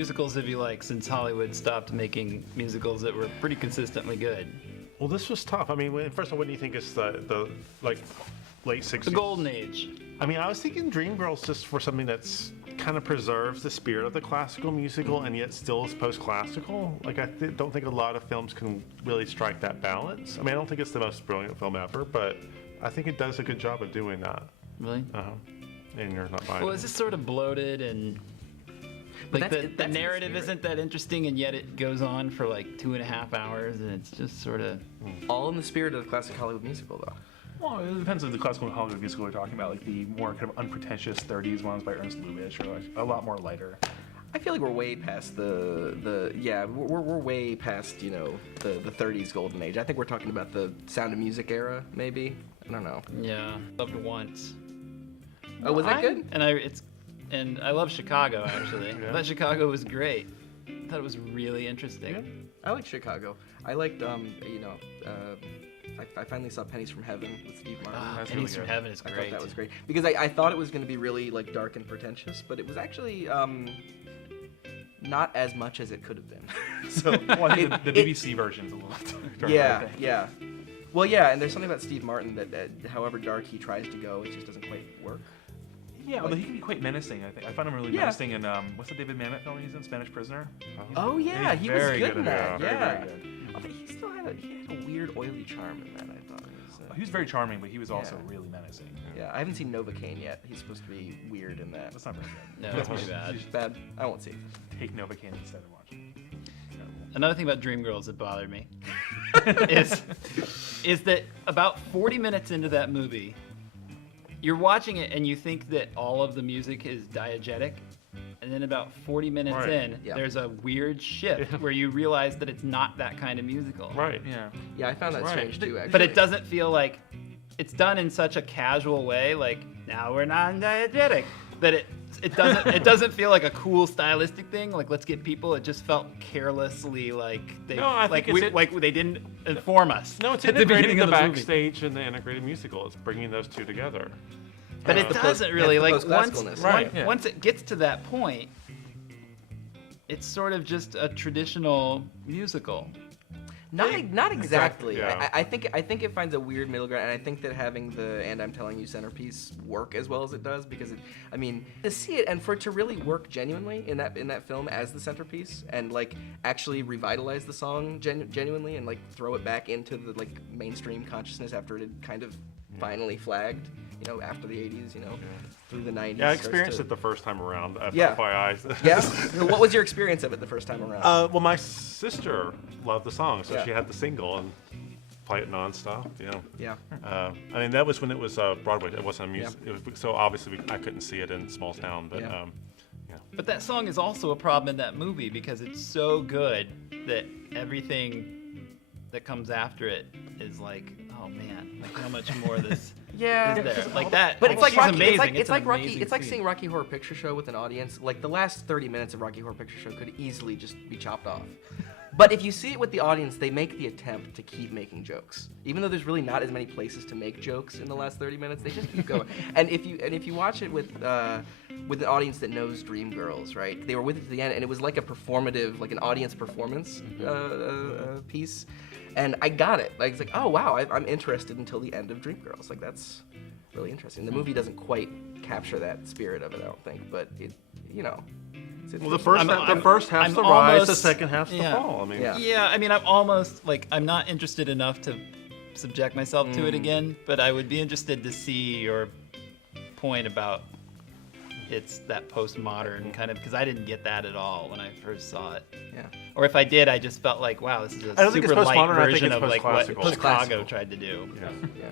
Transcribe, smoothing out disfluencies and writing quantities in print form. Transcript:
musicals have you liked since Hollywood stopped making musicals that were pretty consistently good? Well, this was tough. I mean, first of all, what do you think is the like late 60s? The golden age. I mean, I was thinking Dreamgirls just for something that's kind of preserves the spirit of the classical musical and yet still is post-classical. Like, I don't think a lot of films can really strike that balance. I mean, I don't think it's the most brilliant film ever, but I think it does a good job of doing that. Really? And you're not buying Well, it. is this sort of bloated and like the narrative isn't that interesting, and yet it goes on for like 2.5 hours, and it's just sort of all in the spirit of the classic Hollywood musical, though. Well, it depends on the classical Hollywood musical we're talking about, like the more kind of unpretentious 30s ones by Ernst Lubitsch, or like a lot more lighter. I feel like we're way past we're way past, you know, the 30s golden age. I think we're talking about the Sound of Music era, maybe. I don't know. yeah. Loved Once, Oh, was that good? and I love Chicago actually. I thought Chicago was great. I thought it was really interesting. Yeah. I like Chicago. I liked, I finally saw Pennies from Heaven with Steve Martin. That's Pennies really from good. Heaven is I great. thought that was great because I thought it was going to be really like dark and pretentious, but it was actually not as much as it could have been. So Well, I think the BBC version's a little darker. yeah, yeah. Well, yeah, and there's something about Steve Martin that however dark he tries to go, it just doesn't quite work. Yeah, although he can be quite menacing, I think. I find him really menacing in, what's the David Mamet film he's in, Spanish Prisoner? Oh yeah, He's he was very good in that. Very, Yeah, very good. Although he still had a weird oily charm in that. I thought. He was very charming, but he was also really menacing. Yeah, I haven't seen Novocaine yet. He's supposed to be weird in that. That's not very good. No, it's pretty bad. It's bad. I won't see. Take Novocaine instead of watching. Terrible. Another thing about Dreamgirls that bothered me is that about 40 minutes into that movie, you're watching it and you think that all of the music is diegetic, and then about 40 minutes in, there's a weird shift where you realize that it's not that kind of musical. Right. Yeah. Yeah, I found that strange too. Actually, But it doesn't feel like it's done in such a casual way, like now we're non-diegetic, that it doesn't feel like a cool stylistic thing. Like let's get people. It just felt carelessly like they they didn't inform us. No, it's at the integrating beginning the of the movie. backstage and the integrated musical. It's bringing those two together. But it doesn't really the like post-classicalness. once it gets to that point, it's sort of just a traditional musical. Not exactly. Yeah. I think it finds a weird middle ground, and I think that having the "And I'm Telling You" centerpiece work as well as it does, because to see it and for it to really work genuinely in that film as the centerpiece, and like actually revitalize the song genuinely, and like throw it back into the like mainstream consciousness after it had kind of finally flagged, you know, after the 80s, you know, through the 90s. Yeah, I experienced it the first time around. Yeah. FYI. Yeah. What was your experience of it the first time around? Well, my sister loved the song, so she had the single and play it nonstop. Yeah. I mean, that was when it was Broadway. It wasn't a music. It was, so obviously I couldn't see it in small town, but yeah. But that song is also a problem in that movie because it's so good that everything that comes after it is like, oh man, like how much more of this Yeah, is there? Like that. But it's like she's Rocky. amazing. It's like an Rocky. amazing It's like scene. seeing Rocky Horror Picture Show with an audience. Like the last 30 minutes of Rocky Horror Picture Show could easily just be chopped off. But if you see it with the audience, they make the attempt to keep making jokes, even though there's really not as many places to make jokes in the last 30 minutes. They just keep going. and if you watch it with an audience that knows Dreamgirls, right? They were with it to the end, and it was like a performative, like an audience performance piece. And I got it. Like it's like, oh wow, I'm interested until the end of Dreamgirls. Like that's really interesting. The movie doesn't quite capture that spirit of it, I don't think, but it, you know. Well, the first half's the rise, the second half's the fall. I mean, yeah. I mean, I'm almost like I'm not interested enough to subject myself to it again, but I would be interested to see your point about it's that postmodern kind of, because I didn't get that at all when I first saw it. Yeah. Or if I did, I just felt like, wow, this is I a don't think super it's light postmodern, I think version it's of like what post-classical. Chicago tried to do. Yeah.